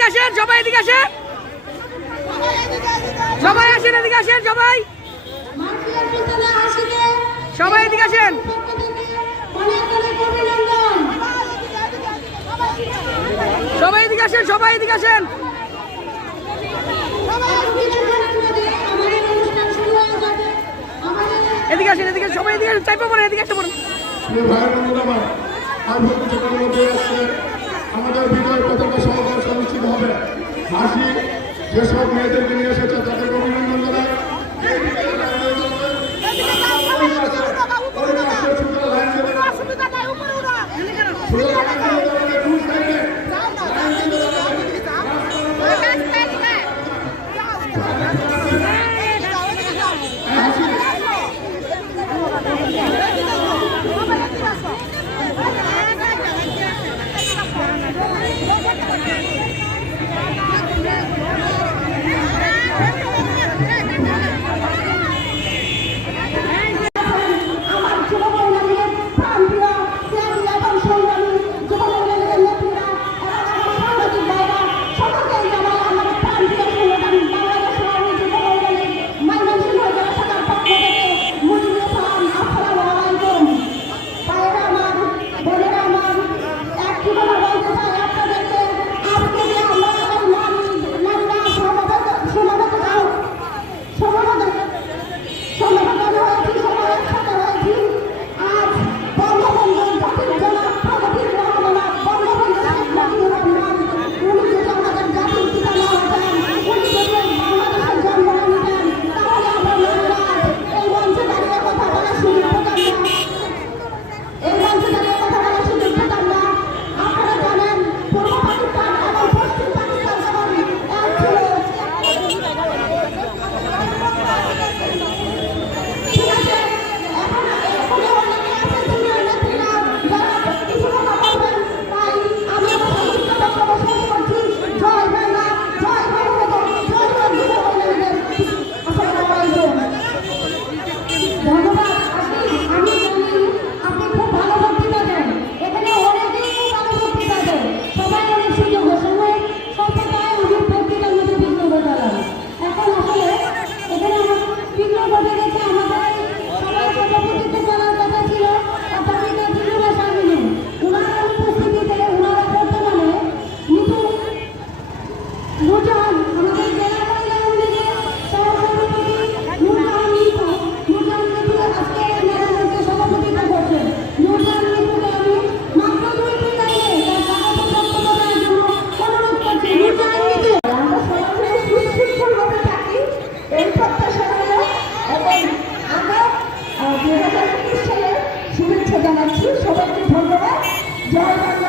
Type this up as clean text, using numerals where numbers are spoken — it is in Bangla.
এদিকে আসেন, সবাই এদিকে আসেন, সবাই আসেন, এদিকে আসেন, সবাই সবাই এদিকে আসেন, সবাই এদিকে আসেন, সবাই এদিকে আসেন, এদিকে আসেন, এদিকে সবাই এদিকে আসেন, চাইপা পড়েন, এদিকে এসে পড়েন। আমাদের বিজয় পতাকা সমাবেশ অনুষ্ঠিত হবে। হাসি যেসব মেয়েদেরকে নিয়ে এসেছে তাদেরকে অভিনন্দন জানাই। শুভেচ্ছা জানাচ্ছি সবাইকে ধন্যবাদ। জয় বাংলা।